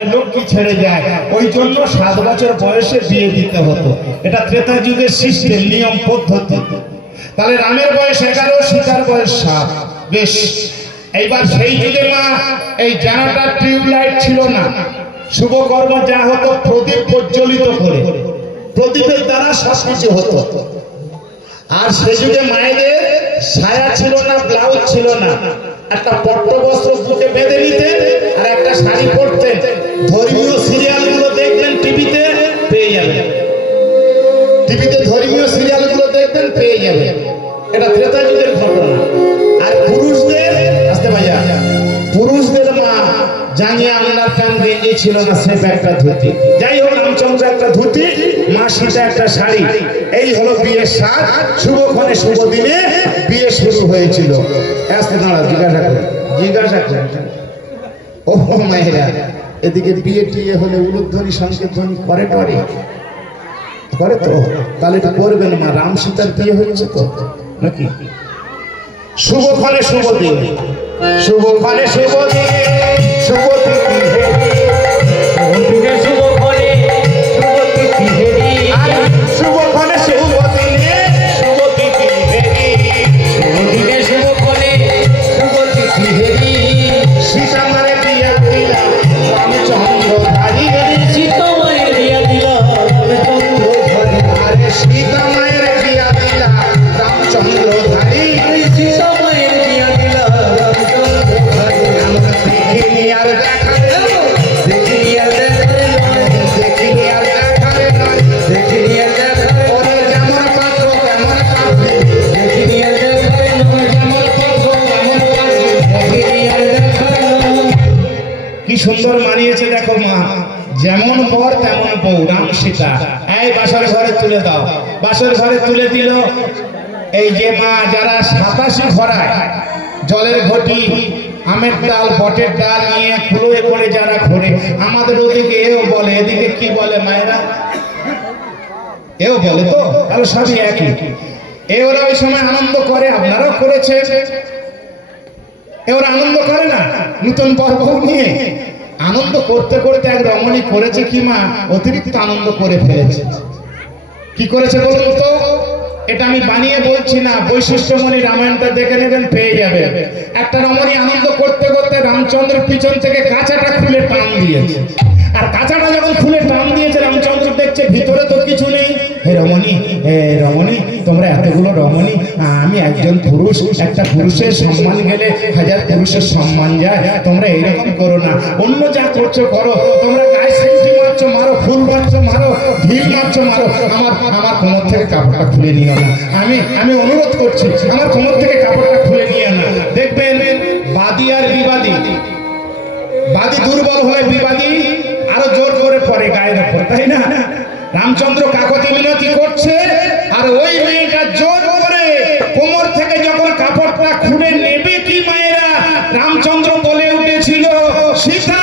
লক্ষ্মী ছেড়ে যায়, ওই জন্য 7 বছর বয়সে বিয়ে দিতে হতো। এটা ত্রেতা যুগের সিস্টেম, নিয়ম পদ্ধতি। তাহলে রামের বয়স 11, সীতার বয়স 7। বেশ, এইবার সেই যুগে মা এই জানাটা টিউবলাইট ছিল না, শুভকর্ম যা হতো প্রদীপ প্রজ্বলিত করে, প্রদীপের দ্বারা সবকিছু হতো। আর সেই যুগে মায়েদের সায়া ছিল না, ব্লাউজ ছিল না, একটা পট্টবস্ত্র বুকে বেঁধে নিতেন আর একটা শাড়ি পরতেন। ধর্মীয় সিরিয়ালগুলো দেখবেন টিভিতে, পেয়ে যাবেন। টিভিতে ধর্মীয় সিরিয়ালগুলো দেখবেন, পেয়ে যাবেন। এটা ত্রেতা যুগের ঘটনা। আর পুরুষদের আসতে ভাইয়া, পুরুষদের মা জাঙ্গিয়া আন্ডার প্যান্ট গেঞ্জি ছিল না, সেফ একটা ধুতি। যাই হোক, রামচন্দ্র একটা ধুতি, মা সীতা একটা শাড়ি। এই হলো বিয়ের সাজ। শুভক্ষণে শুভ দিনে বিয়ে শুরু হয়েছিল। আসতে দাঁড়া, জিজ্ঞাসা করেন, জিজ্ঞাসা করেন। ও মায়েরা, এদিকে বিয়ে টিয়ে হলে উলুধ্বনি সংকেত ধ্বনি করে টরে করে তো, তাহলে এটা করবেন মা। রাম সীতার বিয়ে হয়েছে তো নাকি? শুভক্ষণে শুভ দিনে, শুভক্ষণে শুভ দিনে, শুভ তিথি হেরি, শুভক্ষণে শুভ তিথি হেরি, শুভক্ষণে শুভ দিনে, শুভ তিথি হেরি, শুভ দিনে শুভক্ষণে শুভ তিথি হেরি। সীতা মারে বিয়া দিলা রামচন্দ্র ধারি, সীতা মায়ের বিয়া দিলা রামচন্দ্র ধারি, আরে সীতা মায়ের বিয়া দিলা রামচন্দ্র ধারি, সীতা মায়ের বিয়া দিলা রামচন্দ্র ধারি। আমরা দেখিনি আর দেখালে, দেখিনি আর দেখালে নয়, দেখিনি আর দেখালে নয়, দেখিনি আর দেখালে ওরে যেমন পাত্র তেমন পাত্রী, দেখিনি আর দেখালে নয়, যেমন পাত্র তেমন পাত্রী, দেখিনি আর দেখালে নয়। কি সুন্দর মানিয়েছে দেখো মা, যেমন বর তেমন বউ। রাম সীতা এই বাসর ঘরে তুলে দাও। বাসর ঘরে তুলে দিল। এই যে মা যারা 87 ঘরায় জলের ঘটি, আমের ডাল, বটের ডাল নিয়ে খুলোয় করে যারা ঘোরে, আমাদের ওদিকে এও বলে, এদিকে কি বলে মায়েরা? এও বলে তো, তাহলে সবই একই। ওরা ওই সময় আনন্দ করে, আপনারাও করেছেন। ওরা আনন্দ করে না নতুন পর্ব নিয়ে? আনন্দ করতে করতে এক রমণী করেছে কি মা, অতিরিক্ত আনন্দ করে ফেলেছে। কি করেছে বলুন তো? এটা আমি বানিয়ে বলছি না, বৈশিষ্ট্যমণি রামায়ণটা দেখে নেবেন, পেয়ে যাবে। একটা রমণী আনন্দ করতে করতে রামচন্দ্রের পিছন থেকে কাঁচাটা খুলে টান দিয়েছে। আর কাঁচাটা যখন খুলে টান দিয়েছে, রামচন্দ্র দেখছে ভিতরে তো কিছু নেই। হে রমণী, হে রমণী, তোমরা এতগুলো রমণী, আমি একজন পুরুষ, একটা পুরুষের সম্মান গেলে 1000 পুরুষের সম্মান যায়। তোমরা এইরকম করো না, অন্য যা করছো করো। তোমরা গায়ে সেন্টি মারছো মারো, ফুল মারছো মারো, ঢিল মারছো মারো, আমার কোমর থেকে কাপড়টা খুলে নিও না। আমি অনুরোধ করছি, আমার কোমর থেকে কাপড়টা খুলে নিও না। দেখবেন বাদী আর বিবাদী, বাদী দুর্বল হলে বিবাদী আরো জোর করে পড়ে গায়ের উপর, তাই না? রামচন্দ্র কাকতি মিনতি করছে, আর ওই মেয়েটা জোর করে কোমর থেকে যখন কাপড়টা খুলে নেবে কি মায়েরা, রামচন্দ্র বলে উঠেছিল সীতা।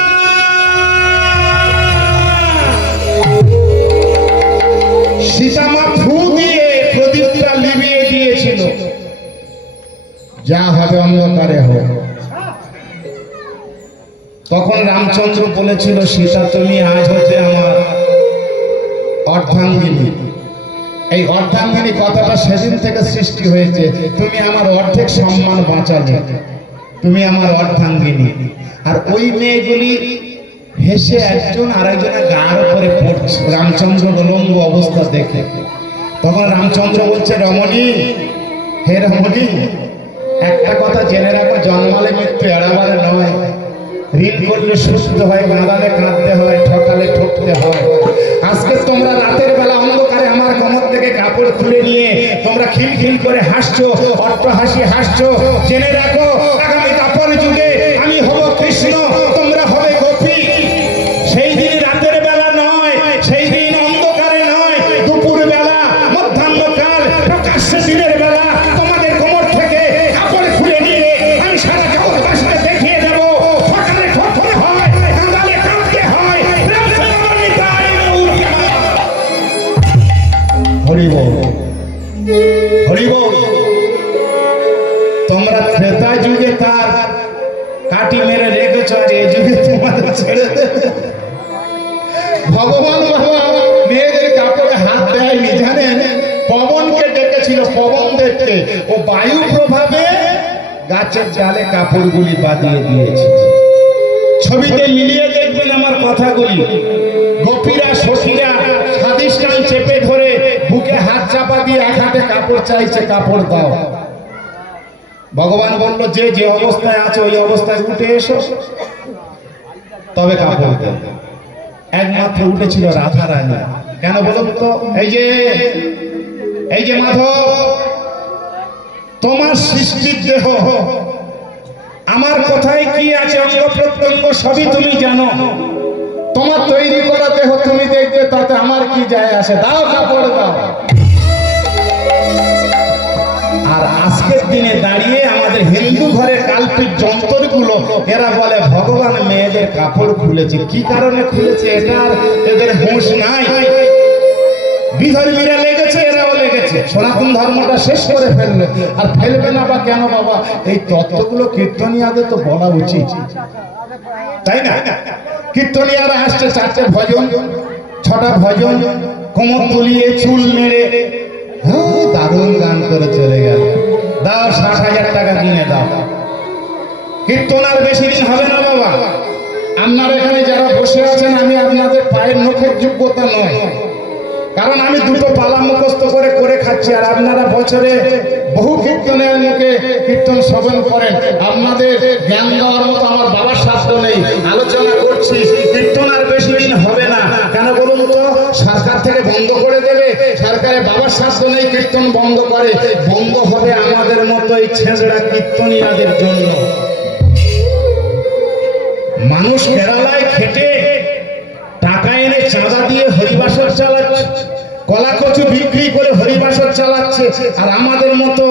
সীতা মা ফু দিয়ে প্রদীপটা লিভিয়ে দিয়েছিল, যা হবে অন্ধকারে হোক। তখন রামচন্দ্র বলেছিল, সীতা তুমি আজ হতে আমার অর্ধাঙ্গিনী। এই অর্ধাঙ্গিনী কথাটা সেদিন থেকে সৃষ্টি হয়েছে। তুমি আমার অর্ধেক সম্মান বাঁচালে, তুমি আমার অর্ধাঙ্গিনী। আর ওই মেয়েগুলি হেসে একজন আরেকজনের গায়ের উপরে পড়ছে রামচন্দ্র উলঙ্গ অবস্থা দেখে। তখন রামচন্দ্র বলছে, রমণী, হে রমণী, একটা কথা জেনে রাখো, জন্মালে মৃত্যু এড়াবারে নয়। ঋণ করলে সুস্থ হয়, কাঁদালে কাঁদতে হয়, ঠকালে ঠকতে হয়। আজকে তোমরা রাতের বেলা অন্ধকারে আমার কোমর থেকে কাপড় খুলে নিয়ে তোমরা খিলখিল করে হাসছো, অট্ট হাসি হাসছো। জেনে রাখো, আগামী কাপড় যুগে আমি হব কৃষ্ণ, তোমরা হবে গোপী। সেই দিন রাতের বেলা নয়, সেই দিন অন্ধকারে নয়, দুপুর বেলা, মধ্যাহ্নকাল, প্রকাশ্যে দিনের বেলা তোমাদের কোমর থেকে কাপড় খুলে নিয়ে আমি সারা জগৎবাসীকে দেখিয়ে দেব, ঠকালে ঠকতে হয়, কাঁদালে কাঁদতে হয়। হরি বল, হরি বল। তোমরা ত্রেতা যুগে ভগবান বাবা মেয়েদের কাপড়ে হাত দেয়নি জানেন, পবনকে ডেকেছিল, পবন দেখতে ও বায়ু প্রভাবে গাছের ডালে কাপড়গুলি বাঁধিয়ে দিয়েছে। ছবিতে মিলিয়ে দেখবেন আমার কথাগুলি। গোপীরা সখীরা স্বাদিষ্টান চেপে ধরে বুকে হাত চাপা দিয়ে এক হাতে কাপড় চাইছে, কাপড় দাও। ভগবান বলল যে যে অবস্থায় আছে ওই অবস্থায় উঠে এসো, তবে কাপড় দাও। একমাত্র উঠেছিল রাধা রানী। কেন বলুন তো? এই যে মাধব, তোমার সৃষ্টির দেহ, আমার কথায় কি আছে অঙ্গ প্রত্যঙ্গ সবই তুমি জানো। তোমার তৈরি করা দেহ তুমি দেখবে, তাতে আমার কি যায় আসে? দাও কাপড় দাও। আর আজকের দিনে দাঁড়িয়ে আমাদের হিন্দু ঘরের কাল্পিক যন্ত্রগুলো এরা বলে ভগবান মেয়েদের কাপড় খুলেছে। কি কারণে খুলেছে এটা আর এদের হুঁশ নাই। বিধর্মীরা লেগেছে, এরাও লেগেছে, সনাতন ধর্মটা শেষ করে ফেলবে। আর ফেলবে না বা কেন বাবা? এই তত্ত্বগুলো কীর্তনিয়াদের তো বলা উচিত, তাই না? কীর্তনিয়ারা আসছে 4টে ভজন, 6টা ভজন, কোমর তুলিয়ে চুল নেড়ে দারুণ গান করে চলে গেল। দাও 60,000 টাকা কিনে দাও। কীর্তন আর বেশি দিন হবে না বাবা। আপনারা এখানে যারা বসে আছেন, আমি আপনাদের পায়ের নখের যোগ্যতা নয়, কারণ আমি 2টো পালা মুখস্থ করে করে খাচ্ছি। আর আপনারা বছরে বহু কীর্তনের মুখে কীর্তন শ্রবণ করেন। আপনাদের জ্ঞান দেওয়ার মতো আমার বাবার শাস্ত্র নেই। আলোচনা করছি, কীর্তন আর বেশি দিন হবে না। কেন বলুন তো? সরকার থেকে বন্ধ করে দেবে। সরকারে বাবার শাস্ত্র নেই, কীর্তন বন্ধ করে। বন্ধ হবে আমাদের মতো এই ছেঁচড়া কীর্তনিয়াদের জন্য। মানুষ কেরালায় খেটে টাকা এনে চাঁদা দিয়ে হরিবাসর চালাচ্ছে, কলা কচু বিক্রি করে হরিবাসর চালাচ্ছে। আর আমাদের মতো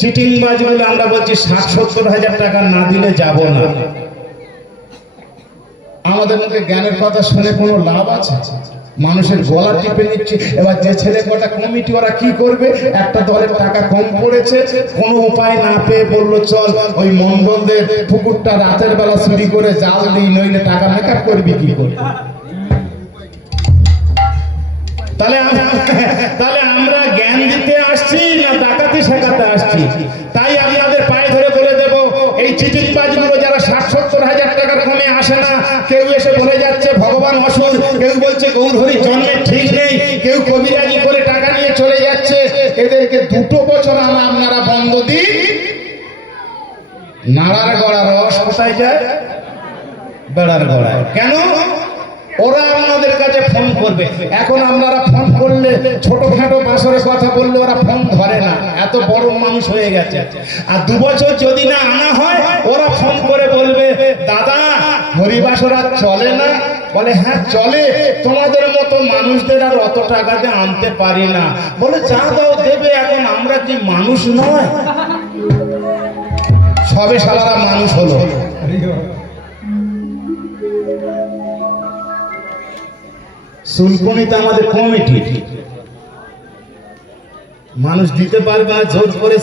চিটিংবাজ বলে আমরা বলছি 60-70 টাকা না দিলে যাব না। আমাদের মধ্যে জ্ঞানের কথা শুনে কোনো লাভ আছে? মানুষের গলা টিপে নিচ্ছে। এবার যে ছেলে কটা কমিটি, ওরা কি করবে? একটা দলের টাকা কম পড়েছে, কোনো উপায় না পেয়ে বললো চল ওই মন্ডলদের পুকুরটা রাতের বেলা চুরি করে জাল দিই, নইলে টাকা মেকআপ করবি কি করে? তাহলে আমরা জ্ঞান দিতে আসছি না ডাকাতি শেখাতে আসছি? তাই আমি আমাদের পায়ে ধরে বলে দেব, এই চিটিংবাজগুলো যারা 60-70 টাকার কমে আসে না, কেউ এসে বলে যাচ্ছে ভগবান অসুর, কেউ বলছে গৌরহরির জন্মের ঠিক নেই, কেউ কবিরাজি করে টাকা নিয়ে চলে যাচ্ছে, এদেরকে 2 বছর আপনারা বন্ধ দিন। নাড়ার গড়া রস কোথায় যায়? বেড়ার গড়ায়। কেন? ওরা আপনাদের কাছে ফোন করবে। এখন আপনারা ফোন করলে, ছোটখাটো বাসরের কথা বললে ওরা ফোন ধরে না, এত বড় মানুষ হয়ে গেছে। আর 2 বছর যদি না আনা হয়, ওরা ফোন করে বলবে দাদা হরিবাসর আর চলে না। বলে হ্যাঁ চলে, তোমাদের মতো মানুষদের আর অত টাকাতে আনতে পারি না। বলে যা দাও দেবে। এখন আমরা কি মানুষ নয়? সবে সালারা মানুষ হলো। সুলকনিতে আমাদের কমিটি, মানুষ দিতে পারবে না, জোর করে